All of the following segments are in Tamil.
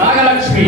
నాగలక్ష్మి.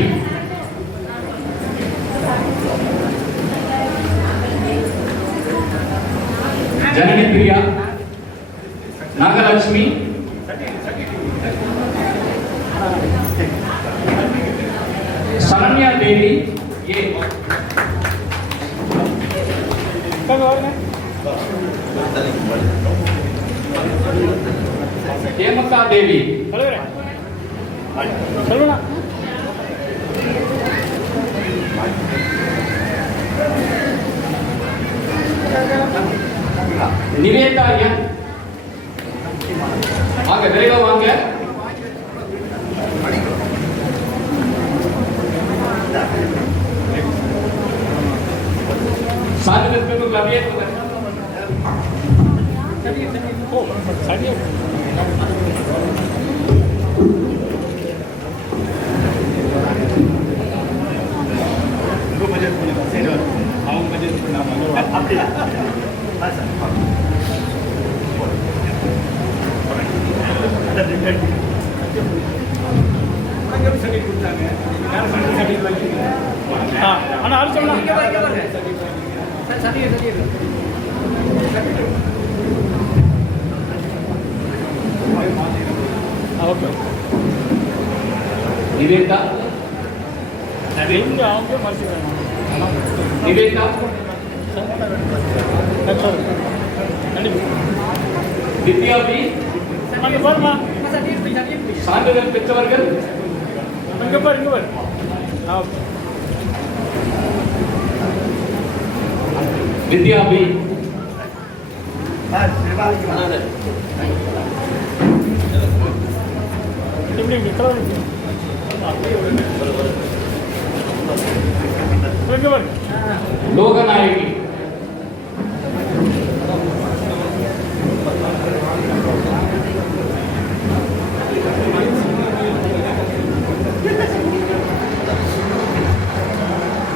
ನಿವೇಕ ನವೀನ್ ಯಾವಾಗ ಮಾಡ್ತೀವಿ ನಿವೇಕ ದಿವ್ಯಾ ಬಿ சான்றிதழ் பெற்றவர்கள் இங்கே பாரு இங்கே பாரு विद्या भी। लोकनायकी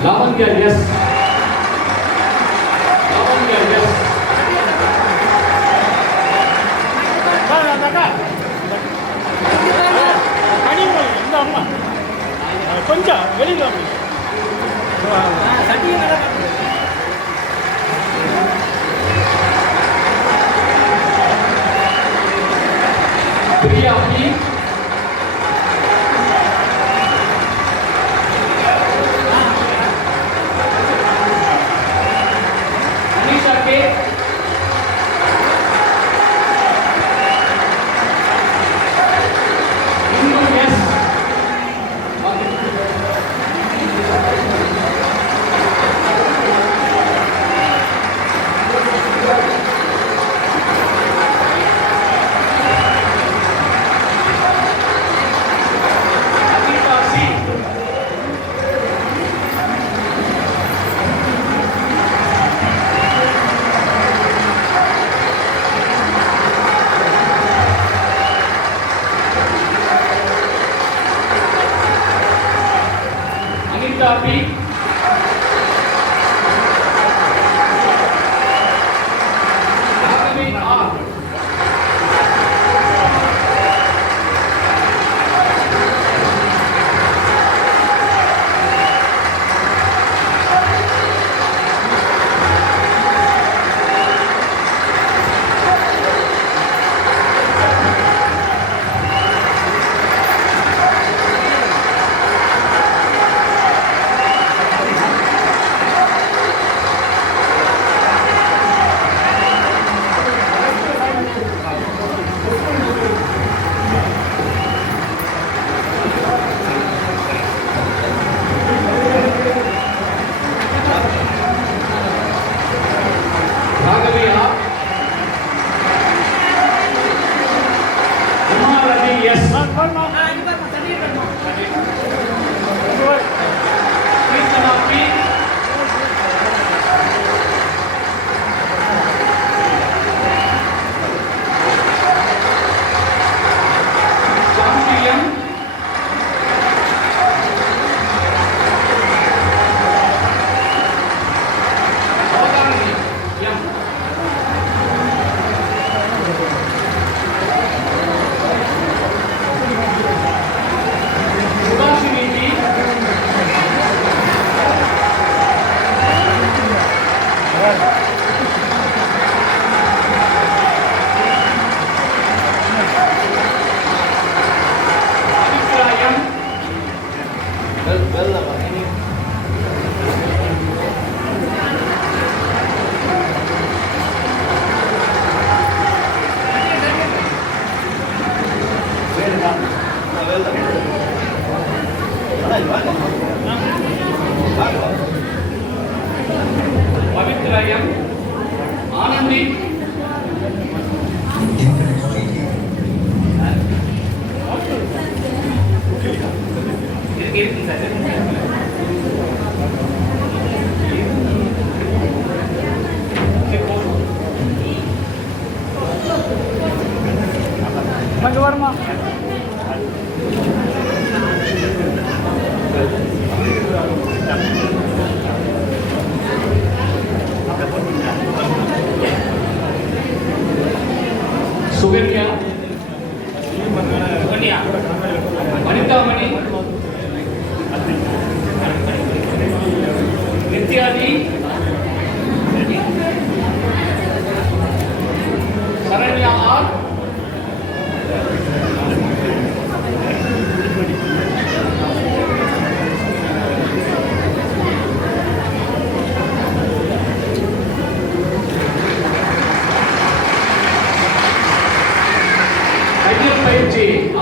लावण्य यस அடிச்சா வெளியில் பிரியா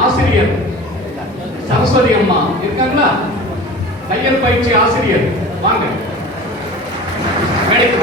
ஆசிரியர். சரஸ்வதி அம்மா. இருக்காங்களா? தையல் பயிற்சி ஆசிரியர். வாங்க. மேடைக்கு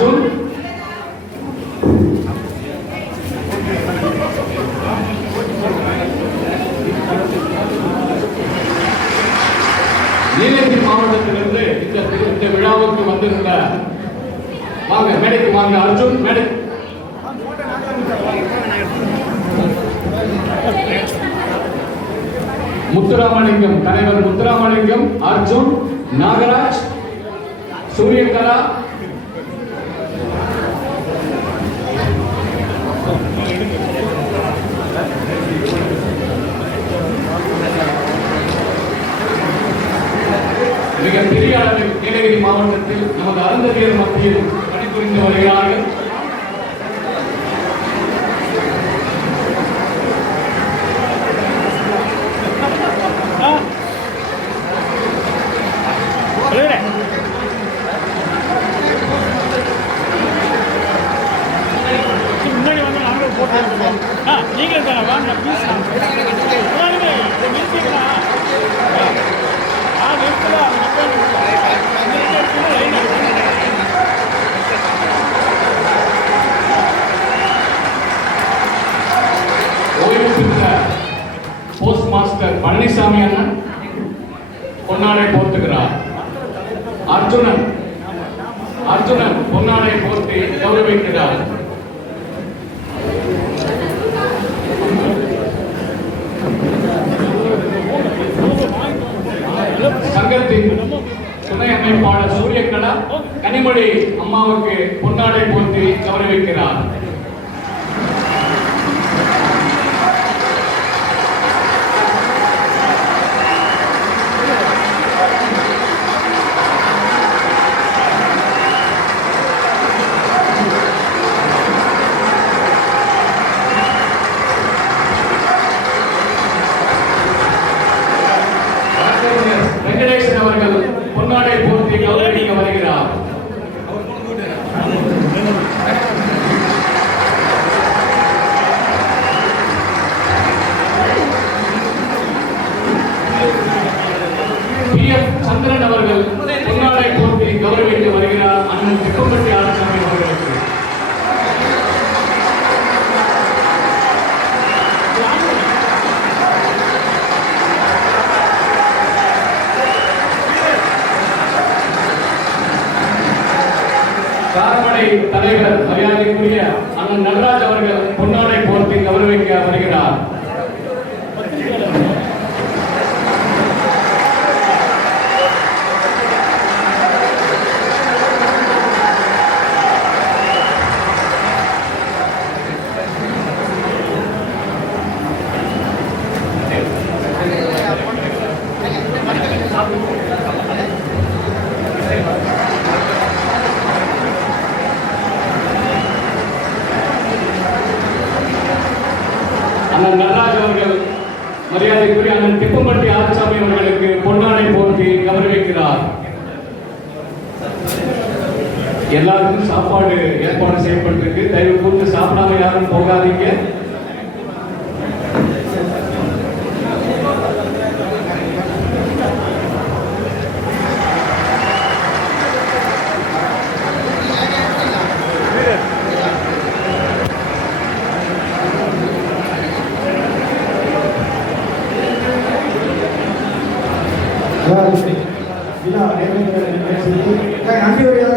அர்ஜுன் நீலகிரி மாவட்டத்திலிருந்து இந்த இந்த விழாவுக்கு வந்திருந்த வாங்க மேடைக்கு வாங்க அர்ஜுன் மேடை. முத்துராமலிங்கம் தலைவர் முத்துராமலிங்கம் அர்ஜுன் நாகராஜ் சூரியகலா மிகப்பெரிய அளவில் நீலகிரி மாவட்டத்தில் நமது அருந்ததியர் மத்தியில் பணிபுரிந்து வருகிறார்கள். பழனிசாமி அண்ணன் பொன்னாடை போர்த்துகிறார். அர்ஜுனன் அர்ஜுனன் பொன்னாடை போர்த்தி கௌரவிக்கிறார். சங்கத்தின் துணை அமைப்பாளர் சூரியகலா கனிமொழி அம்மாவுக்கு பொன்னாடை போர்த்தி கௌரவிக்கிறார் அண்ணன் அவர்கள் பொன்னாடை போட்டி கௌரவித்து வருகிறார் அண்ணன் திப்பம்பட்டி ஆலசாமி அவர்களுக்கு காரமடை தலைவர் மரியாதைக்குரிய அண்ணன் நடராஜ் அவர்கள் பொன்னாடை போர்த்தி கௌரவிக்க வருகிறார். அண்ணன் நடராஜ் அவர்கள் மரியாதைக்குரிய அண்ணன் திப்பம்பட்டி ஆச்சாமி அவர்களுக்கு பொன்னாடை போற்றி கௌரவிக்கிறார். எல்லாருக்கும் சாப்பாடு ஏற்பாடு செய்யப்பட்டிருக்கு. தயவு கூர்ந்து சாப்பிடாம யாரும் போகாதீங்க. Ángel,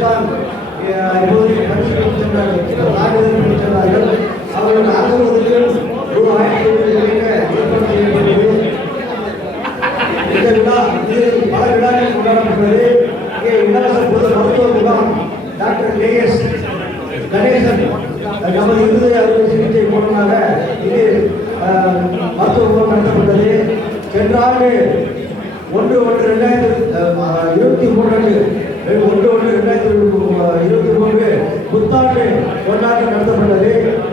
மூன்றாவது பேட்ச் தான் அஹ், இப்போதைக்கு பரிசீலித்து சென்றார்கள் சான்றிதழ் ரூபாய் ஏற்பாடு செய்யப்பட்டது இந்த விழா இதில் பல விழாக்கள் கொண்டாடப்பட்டது இங்கே இலவச பொது மருத்துவ முகாம் டாக்டர் கே எஸ் கணேசன் நமது இருதய அறுவை சிகிச்சை மூலமாக இது மருத்துவ முகாம் நடத்தப்பட்டது சென்ற ஆண்டு ஒன்று ஒன்று ரெண்டாயிரத்தி இருபத்தி மூன்று ஒன்று ஒன்று ரெண்டாயிரத்தி இருபத்தி மூன்று புத்தாண்டு கொண்டாட்டம் நடத்தப்பட்டது.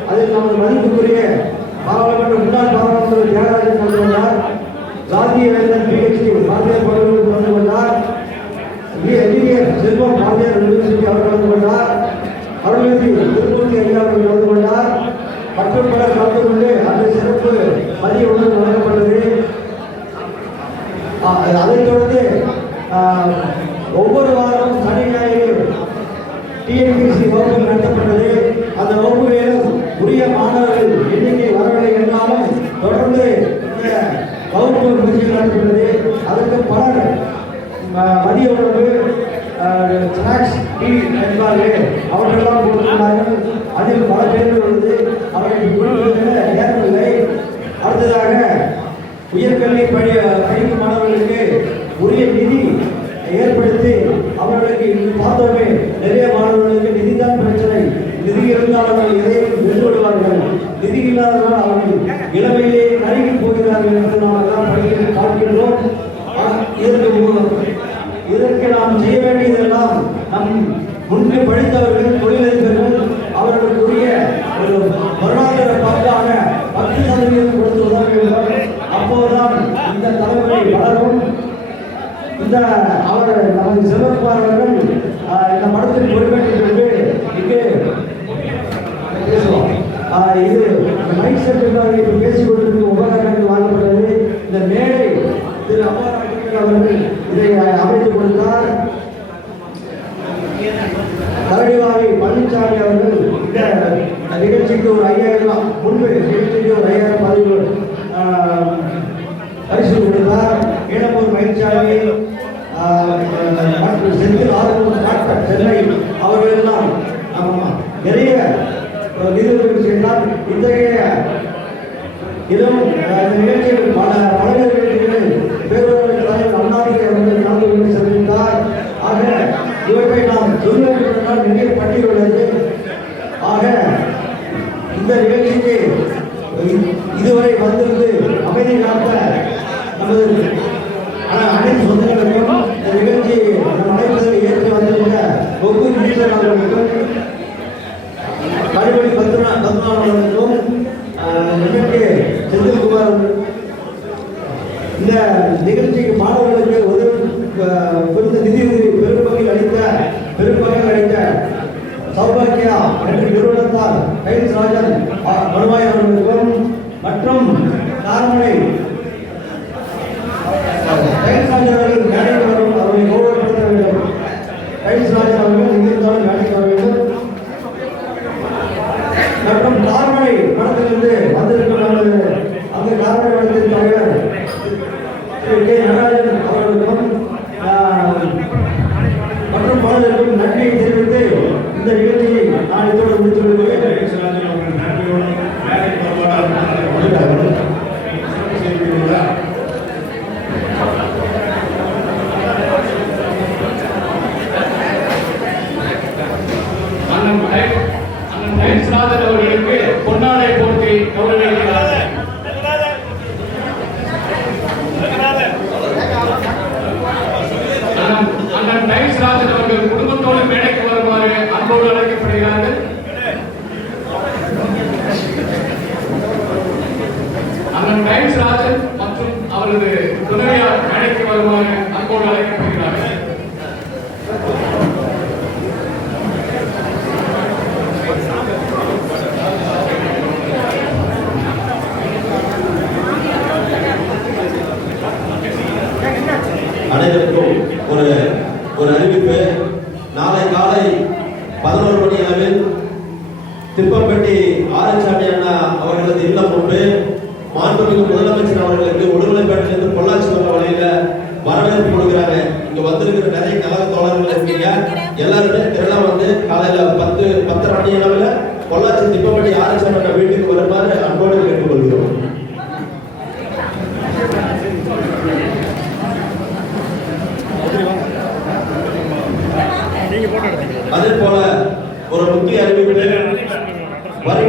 அதில் நமது மதிப்புக்குரிய பாராளுமன்ற முன்னாள் பாராளுமன்ற தியாகராஜன் கொண்டு வந்தார் காந்திய வேந்தன் பிஹெச்டி பாரதியார் பல்கலைக்கழகம் கலந்து கொண்டார். செல்வம் பாரதியார் யூனிவர்சிட்டி அவர் கலந்து கொண்டார். அருள்நிதி திருமூர்த்தி ஐயா அவர்கள் கலந்து கொண்டார். மற்றும் பலர் கலந்து கொண்டு அந்த சிறப்பு மதிய உணவு வழங்கப்பட்டது அதைத் தொடர்ந்து ஒவ்வொரு வாரமும் சனி ஞாயிறு டிஎன்பிசி வகுப்பு நடத்தப்பட்டது. அந்த வகுப்புகளிலும் உரிய மாணவர்கள் எண்ணிக்கை வரவில்லை என்றாலும் தொடர்ந்து இந்த வகுப்பு முயற்சி நடத்தப்பட்டது அதற்கு பலர் மதிய உணவு ஸ்நாக்ஸ் டீ என்பார்கள். அவர்களெல்லாம் கொடுத்துள்ளார்கள் அதில் பல பேர்கள் வருவாய் அவர்களுக்கும் மற்றும் தார்மலை அனைவருக்கும்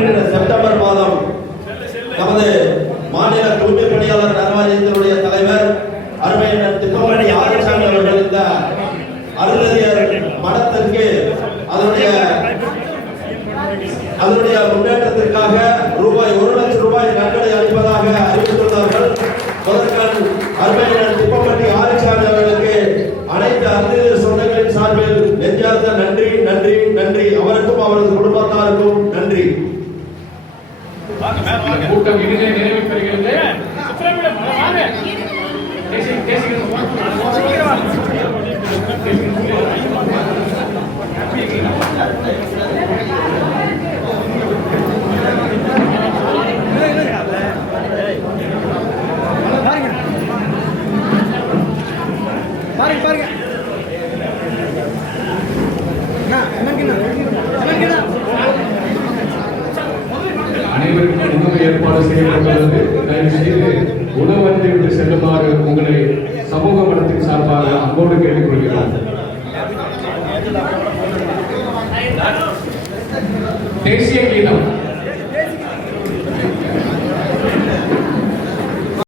வருகிற செப்டம்பர் மாதம் நமது மாநில தூய்மை பணியாளர் நலவாரியத்தினுடைய